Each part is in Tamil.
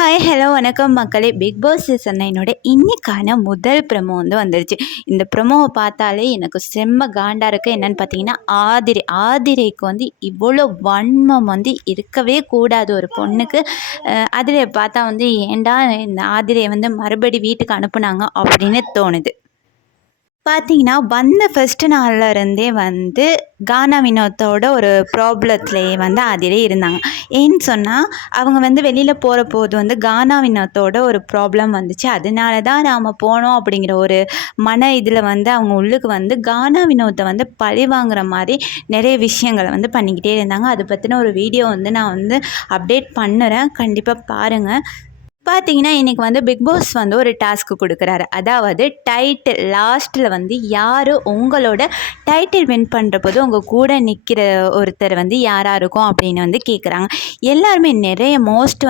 ஹாய் ஹலோ வணக்கம் மக்களே. பிக் பாஸ் சீசன் 9 இன்னைக்கான முதல் ப்ரோமோ வந்துருச்சு. இந்த ப்ரோமோவை பார்த்தாலே எனக்கு செம்ம காண்டா இருக்குது. என்னென்னு பார்த்தீங்கன்னா, ஆதிரைக்கு இவ்வளோ வன்மம் இருக்கவே கூடாது ஒரு பொண்ணுக்கு. ஆதிரையை பார்த்தா ஏன்டா இந்த ஆதிரையை மறுபடி வீட்டுக்கு அனுப்புனாங்க அப்படின்னு தோணுது. பார்த்தீங்கன்னா, வந்த ஃபஸ்ட்டு நாள்லேருந்தே கானா வினோத்தோட ஒரு ப்ராப்ளத்துலேயே ஆதிரை இருந்தாங்க. ஏன்னு சொன்னால், அவங்க வெளியில் போகிறபோது கானா வினோத்தோட ஒரு ப்ராப்ளம் வந்துச்சு. அதனால தான் நாம் போனோம் அப்படிங்கிற ஒரு மன இதில் அவங்க உள்ளுக்கு கானா வினோத்தை பழி வாங்குற மாதிரி நிறைய விஷயங்களை பண்ணிக்கிட்டே இருந்தாங்க. அது பற்றின ஒரு வீடியோ நான் அப்டேட் பண்ணுறேன். கண்டிப்பாக பாருங்கள். பார்த்தீங்கன்னா, இன்றைக்கி பிக் பாஸ் ஒரு டாஸ்க்கு கொடுக்குறாரு. அதாவது டைட்டில் லாஸ்ட்டில் யார் உங்களோட டைட்டில் வின் பண்ணுற போது உங்கள் கூட நிற்கிற ஒருத்தர் யாராக இருக்கும் அப்படின்னு கேட்குறாங்க. எல்லாருமே நிறைய மோஸ்ட்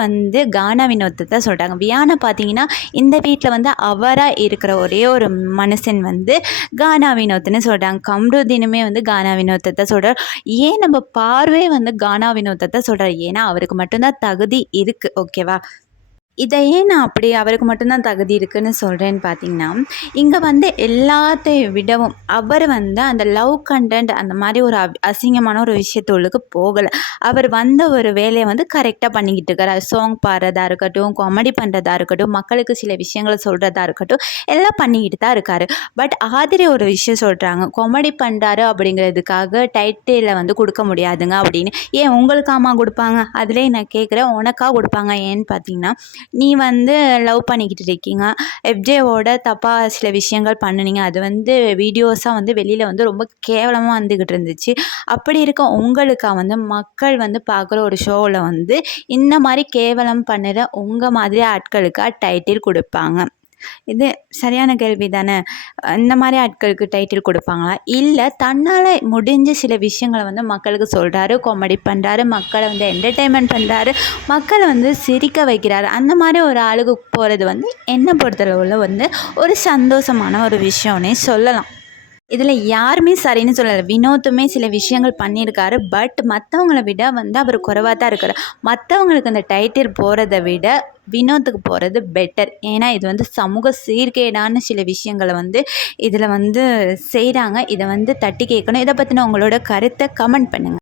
கானா வினோத்தை தான் சொல்கிறாங்க. வியானா பார்த்தீங்கன்னா, இந்த வீட்டில் அவராக இருக்கிற ஒரே ஒரு மனுஷன் கானா வினோத்துன்னு சொல்கிறாங்க. கம்ருதீனுமே கானா வினோத்தை தான் சொல்கிறார். ஏன் நம்ம பார்வை கானா வினோத்தை தான் சொல்கிறார். ஏன்னா அவருக்கு மட்டும்தான் தகுதி இருக்குது. ஓகேவா? இதை ஏன் நான் அப்படி அவருக்கு மட்டும்தான் தகுதி இருக்குதுன்னு சொல்கிறேன்னு பார்த்தீங்கன்னா, இங்கே எல்லாத்தையும் விடவும் அவர் அந்த லவ் கண்டென்ட் அந்த மாதிரி ஒரு அசிங்கமான ஒரு விஷயத்தோளுக்கு போகலை. அவர் ஒரு வேலையை கரெக்டாக பண்ணிக்கிட்டு இருக்கார். சாங் பாடுறதா இருக்கட்டும், காமெடி பண்ணுறதா இருக்கட்டும், மக்களுக்கு சில விஷயங்களை சொல்கிறதா இருக்கட்டும், எல்லாம் பண்ணிக்கிட்டு தான் இருக்கார். பட் ஆதிரை ஒரு விஷயம் சொல்கிறாங்க, காமெடி பண்ணுறாரு அப்படிங்கிறதுக்காக டைட்டிலை கொடுக்க முடியாதுங்க அப்படின்னு. ஏன் உங்களுக்காமா கொடுப்பாங்க? அதிலே நான் கேட்குறேன், உனக்காக கொடுப்பாங்க. ஏன்னு பார்த்தீங்கன்னா, நீ லவ் பண்ணிக்கிட்டு இருக்கீங்க. எஃப்ஜேவோட தப்பாக சில விஷயங்கள் பண்ணினீங்க. அது வீடியோஸாக வெளியில் ரொம்ப கேவலமாக வந்துக்கிட்டு இருந்துச்சு. அப்படி இருக்க உங்களுக்கா மக்கள் பார்க்குற ஒரு ஷோவில் இந்த மாதிரி கேவலம் பண்ணுற உங்கள் மாதிரி ஆட்களுக்கா டைட்டில் கொடுப்பாங்க? இது சரியான கேள்வி தானே. இந்த மாதிரி ஆட்களுக்கு டைட்டில் கொடுப்பாங்களா? இல்லை தன்னால் முடிஞ்ச சில விஷயங்களை மக்களுக்கு சொல்கிறாரு, காமெடி பண்ணுறாரு, மக்களை என்டர்டெயின்மெண்ட் பண்ணுறாரு, மக்களை சிரிக்க வைக்கிறாரு. அந்த மாதிரி ஒரு ஆளுக்கு போகிறது என்னை பொறுத்தளவில் ஒரு சந்தோஷமான ஒரு விஷயம்னே சொல்லலாம். இதில் யாருமே சரின்னு சொல்லலை. வினோத்துமே சில விஷயங்கள் பண்ணியிருக்காரு. பட் மற்றவங்கள விட அவர் குறைவாக தான் இருக்கார். மற்றவங்களுக்கு அந்த டைட்டில் போகிறத விட வினோத்துக்கு போகிறது பெட்டர். ஏன்னா இது சமூக சீர்கேடான சில விஷயங்களை இதில் செய்கிறாங்க. இதை தட்டி கேட்கணும். இதை பற்றின உங்களோட கருத்தை கமெண்ட் பண்ணுங்கள்.